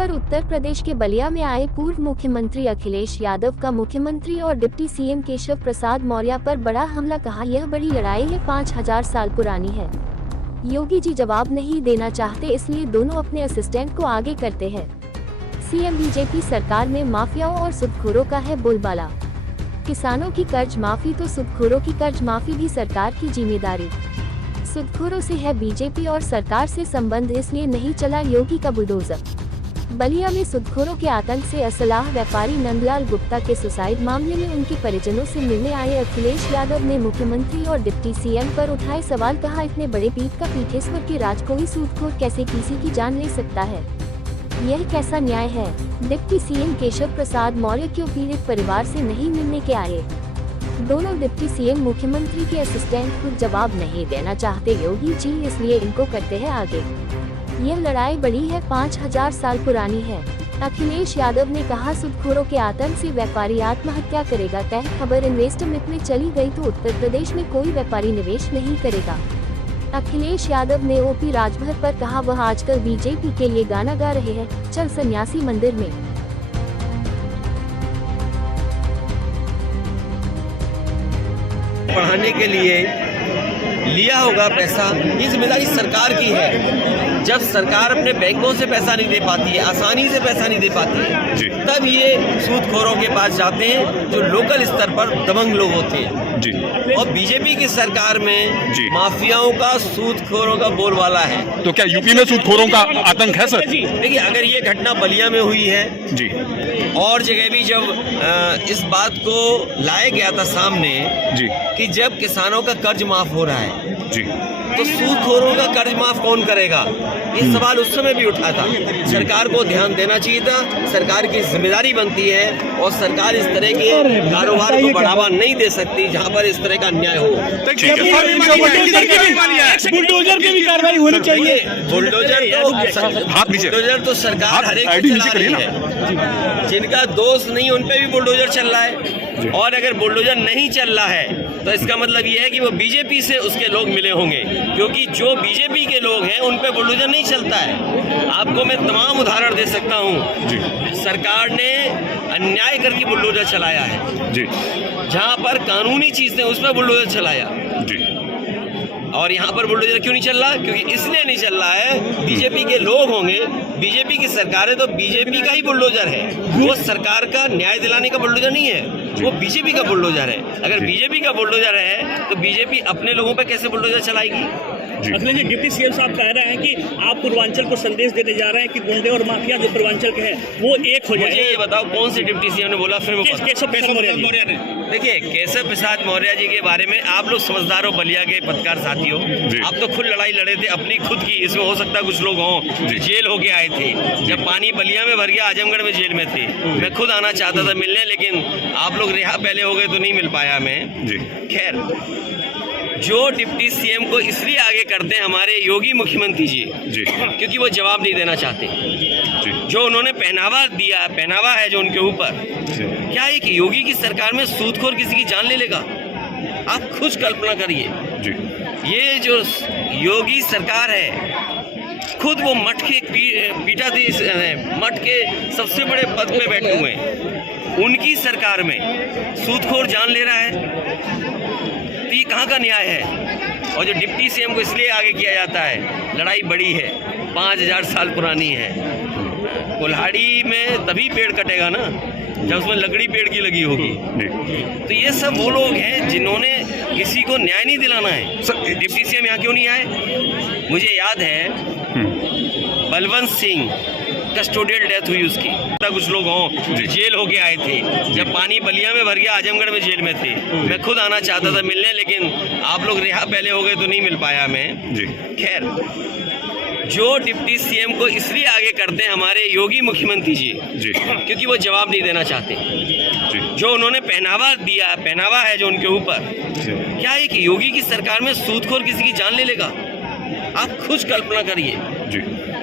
खबर उत्तर प्रदेश के बलिया में आए पूर्व मुख्यमंत्री अखिलेश यादव का मुख्यमंत्री और डिप्टी सीएम केशव प्रसाद मौर्य पर बड़ा हमला। कहा यह बड़ी लड़ाई है, 5000 साल पुरानी है। योगी जी जवाब नहीं देना चाहते, इसलिए दोनों अपने असिस्टेंट को आगे करते हैं। सीएम बीजेपी सरकार में माफियाओं और सूदखोरों का है बोलबाला। किसानों की कर्ज माफी तो सूदखोरों की कर्ज माफी भी सरकार की जिम्मेदारी। सूदखोरों से है बीजेपी और सरकार से संबंध, इसलिए नहीं चला योगी का बुलडोजर। बलिया में सूदखोरों के आतंक से असलाह व्यापारी नंदलाल गुप्ता के सुसाइड मामले में उनके परिजनों से मिलने आए अखिलेश यादव ने मुख्यमंत्री और डिप्टी सीएम पर उठाए सवाल। कहा इतने बड़े पीठ का पीठेश्वर के राज कोई सूदखोर कैसे किसी की जान ले सकता है, यह कैसा न्याय है। डिप्टी सीएम केशव प्रसाद मौर्य क्यों पीड़ित परिवार से नहीं मिलने के आए। दोनों डिप्टी सीएम मुख्यमंत्री के असिस्टेंट खुद जवाब नहीं देना चाहते योगी जी, इसलिए इनको करते हैं आगे। यह लड़ाई बड़ी है, 5000 साल पुरानी है। अखिलेश यादव ने कहा सूदखोरों के आतंक से व्यापारी आत्महत्या करेगा तय। खबर इन्वेस्टमेंट में चली गई तो उत्तर प्रदेश में कोई व्यापारी निवेश नहीं करेगा। अखिलेश यादव ने ओपी राजभर पर कहा वह आजकल बीजेपी के लिए गाना गा रहे हैं, चल सन्यासी मंदिर में। पढ़ाने के लिए लिया होगा पैसा, ये जिम्मेदारी सरकार की है। जब सरकार अपने बैंकों से पैसा नहीं दे पाती है, आसानी से पैसा नहीं दे पाती है, तब ये सूदखोरों के पास जाते हैं जो लोकल स्तर पर दबंग लोग होते हैं जी। और बीजेपी की सरकार में माफियाओं का, सूदखोरों का बोलबाला है। तो क्या यूपी में सूदखोरों का आतंक है सर? देखिए, अगर ये घटना बलिया में हुई है जी, और जगह भी जब इस बात को लाया गया था सामने जी कि जब किसानों का कर्ज माफ हो रहा है जी, तो सूदखोरों का कर्ज माफ कौन करेगा, ये सवाल उस समय भी उठा था। सरकार को ध्यान देना चाहिए था, सरकार की जिम्मेदारी बनती है, और सरकार इस तरह के कारोबार को बढ़ावा नहीं दे सकती जहां पर इस तरह का अन्याय हो। बुलडोजर की भी कार्रवाई होनी चाहिए। बुलडोजर तो सरकार हर एक चला रही है, जिनका दोष नहीं उन पे भी बुलडोजर चल रहा है। और अगर बुलडोजर नहीं चल रहा है तो इसका मतलब ये है कि वो बीजेपी से उसके लोग मिले होंगे, क्योंकि जो बीजेपी के लोग हैं उन पे बुलडोजर नहीं चलता है। आपको मैं तमाम उदाहरण दे सकता हूँ। सरकार ने अन्याय करके बुलडोजर चलाया है जी, जहाँ पर कानूनी चीज ने उस पर बुलडोजर चलाया जी। और यहाँ पर बुलडोजर क्यों नहीं चल रहा? क्योंकि इसलिए नहीं चल रहा है, बीजेपी के लोग होंगे, बीजेपी की सरकार है तो बीजेपी का ही बुलडोजर है। वो सरकार का न्याय दिलाने का बुलडोजर नहीं है, वो बीजेपी का बुलडोजर है। अगर बीजेपी का बुलडोजर है तो बीजेपी अपने लोगों पर कैसे बुलडोजर चलाएगी? अखिलेश जी, डिप्टी सीएम साहब कह रहे हैं कि आप पूर्वांचल को संदेश देने जा रहे हैं कि गुंडे और माफिया जो पूर्वांचल के हैं वो एक हो जाए। ये बताओ कौन से डिप्टी सीएम ने बोला? फिर केशव प्रसाद मौर्य ने। देखिए, केशव प्रसाद मौर्य जी के बारे में आप लोग समझदार हो, बलिया के पत्रकार साथियों, आप तो खुद लड़ाई लड़े थे अपनी खुद की। इसमें हो सकता है कुछ लोग हों जेल होके आए थे, जब पानी बलिया में भर गया, आजमगढ़ में जेल में थे। मैं खुद आना चाहता था मिलने, लेकिन आप लोग रिहा पहले हो गए तो नहीं मिल पाया मैं। खैर, जो डिप्टी सीएम को इसलिए आगे करते हैं हमारे योगी मुख्यमंत्री जी क्योंकि वो जवाब नहीं देना चाहते जी। जो उन्होंने पहनावा दिया, पहनावा है जो उनके ऊपर, क्या एक योगी की सरकार में सूदखोर किसी की जान ले लेगा? आप खुद कल्पना करिए जी। ये जो योगी सरकार है, खुद वो मठ के पीठाधीश, मठ के सबसे बड़े पद पे बैठे हुए हैं, उनकी सरकार में सूदखोर जान ले रहा है, तो ये कहाँ का न्याय है? और जो डिप्टी सीएम को इसलिए आगे किया जाता है, लड़ाई बड़ी है, 5000 साल पुरानी है। कुल्हाड़ी में तभी पेड़ कटेगा ना जब उसमें लकड़ी पेड़ की लगी होगी। तो ये सब वो लोग हैं जिन्होंने किसी को न्याय नहीं दिलाना है। डिप्टी सीएम यहाँ क्यों नहीं आए? मुझे याद है बलवंत सिंह कस्टोडियल डेथ हुई उसकी, कुछ लोग हों जेल होके आए थे, जब पानी बलिया में भर गया, आजमगढ़ में जेल में थे। मैं खुद आना चाहता था मिलने, लेकिन आप लोग रिहा पहले हो गए तो नहीं मिल पाया मैं। खैर, जो डिप्टी सीएम को इसलिए आगे करते हैं हमारे योगी मुख्यमंत्री जी क्योंकि वो जवाब नहीं देना चाहते जी। जो उन्होंने पहनावा दिया, पहनावा है जो उनके ऊपर, क्या एक योगी की सरकार में सूदखोर किसी की जान ले लेगा? आप खुद कल्पना करिए जी।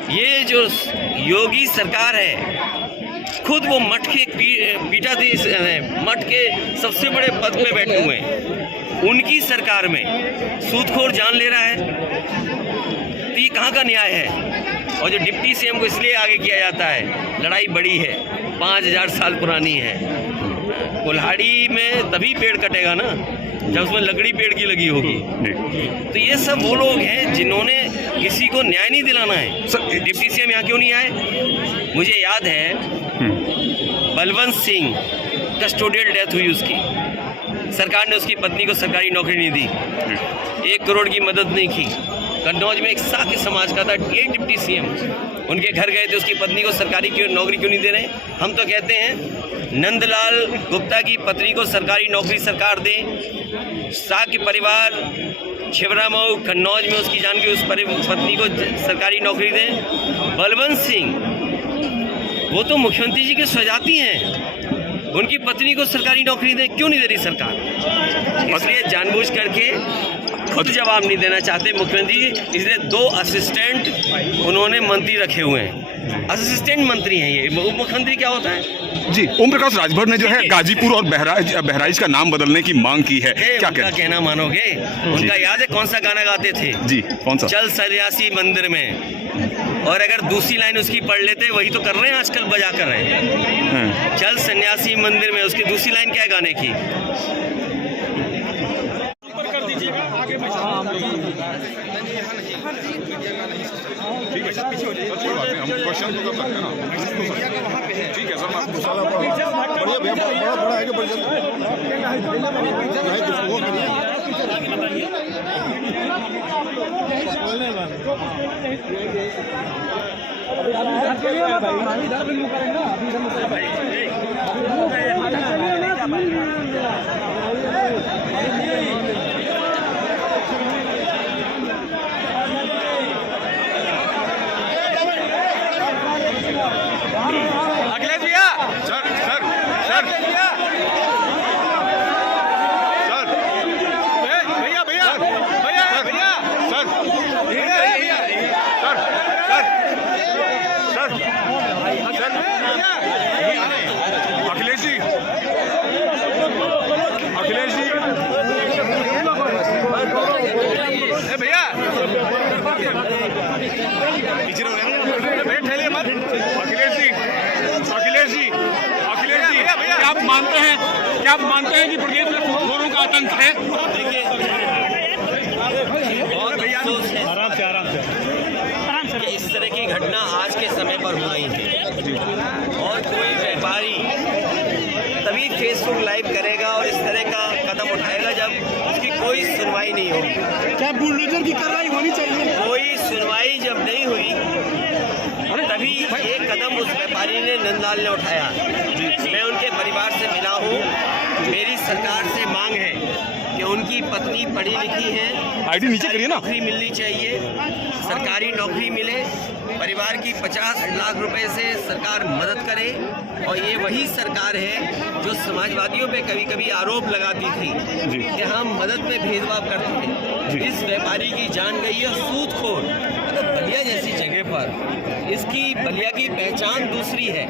ये जो योगी सरकार है, खुद वो मठ के पीठाधीश, मठ के सबसे बड़े पद पे बैठे हुए हैं, उनकी सरकार में सूदखोर जान ले रहा है, तो ये कहाँ का न्याय है? और जो डिप्टी सीएम को इसलिए आगे किया जाता है, लड़ाई बड़ी है, 5000 साल पुरानी है। कुल्हाड़ी में तभी पेड़ कटेगा ना जब उसमें लकड़ी पेड़ की लगी होगी। तो ये सब वो लोग हैं जिन्होंने किसी को न्याय नहीं दिलाना है। डिप्टी सीएम यहाँ क्यों नहीं आए? मुझे याद है बलवंत सिंह कस्टोडियल डेथ हुई उसकी, सरकार ने उसकी पत्नी को सरकारी नौकरी नहीं दी, 1 करोड़ की मदद नहीं की। कन्नौज में एक साके समाज का था, एक डिप्टी सीएम उनके घर गए थे, उसकी पत्नी को सरकारी नौकरी क्यों नहीं दे रहे? हम तो कहते हैं नंदलाल गुप्ता की पत्नी को सरकारी नौकरी सरकार दे, साके परिवार छिबरामऊ कन्नौज में उसकी जान की उस पत्नी को सरकारी नौकरी दे। बलवंत सिंह वो तो मुख्यमंत्री जी के स्वजाती हैं, उनकी पत्नी को सरकारी नौकरी दें, क्यों नहीं दे रही सरकार? इसलिए जानबूझ करके खुद जवाब नहीं देना चाहते मुख्यमंत्री जी, इसलिए 2 असिस्टेंट उन्होंने मंत्री रखे हुए हैं। असिस्टेंट मंत्री हैं ये, उप मुख्यमंत्री क्या होता है? जी, ओम प्रकाश राजभर ने जो है गाजीपुर और बहराइच का नाम बदलने की मांग की है, क्या कहना मानोगे? उनका याद है कौन सा गाना गाते थे? जी, कौन सा? चल सन्यासी मंदिर में। और अगर दूसरी लाइन उसकी पढ़ लेते, वही तो कर रहे हैं आजकल, बजा कर रहे हैं, चल सन्यासी मंदिर में। उसकी दूसरी लाइन क्या है गाने की? ठीक है सर, पीछे हो जाइए, अच्छी बात है, हम क्वेश्चन तो कर सकते हैं ना। ठीक है सर, मैं आपको साला बड़ा है कि अखिलेश भैया, सर सर सर भैया भैया भैया भैया भैया सर अखिलेश जी, अखिलेश जी भैया ठहरिए मत। अखिलेश जी, अखिलेश जी, अखिलेश जी, क्या आप मानते हैं कि प्रदेश में सूदखोरों का आतंक है? देखिए, बहुत अफसोस है कि इस तरह की घटना आज के समय पर हो रही है, और कोई व्यापारी तभी फेसबुक लाइव करेगा और इस तरह का कदम उठाएगा जब उसकी कोई सुनवाई नहीं होगी। क्या बुलडोजर की कार्रवाई होनी चाहिए? कोई सुनवाई जब नहीं हुई तभी एक कदम उस व्यापारी ने, नंदलाल ने उठाया। मैं उनके परिवार से मिला हूँ, मेरी सरकार से मांग है कि उनकी पत्नी पढ़ी लिखी है, आईडी नीचे करिए ना, नौकरी मिलनी चाहिए, सरकारी नौकरी मिले, परिवार की 50 लाख रुपए से सरकार मदद करे। और ये वही सरकार है जो समाजवादियों पे कभी कभी आरोप लगाती थी कि हम मदद में भेदभाव करते थे। इस व्यापारी की जान गई है, सूदखोर। मतलब बलिया जैसी जगह पर इसकी, बलिया की पहचान दूसरी है,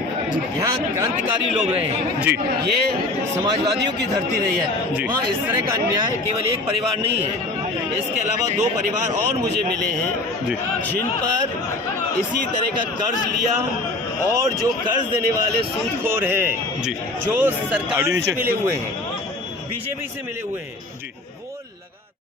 यहाँ क्रांतिकारी लोग रहे हैं जी, ये समाजवादियों की धरती रही है। वहाँ इस तरह का अन्याय केवल एक परिवार नहीं है, इसके अलावा 2 परिवार और मुझे मिले हैं जिन पर इसी तरह का कर्ज लिया, और जो कर्ज देने वाले सूदखोर हैं, जो सरकार से मिले हुए हैं, बीजेपी से मिले हुए हैं, वो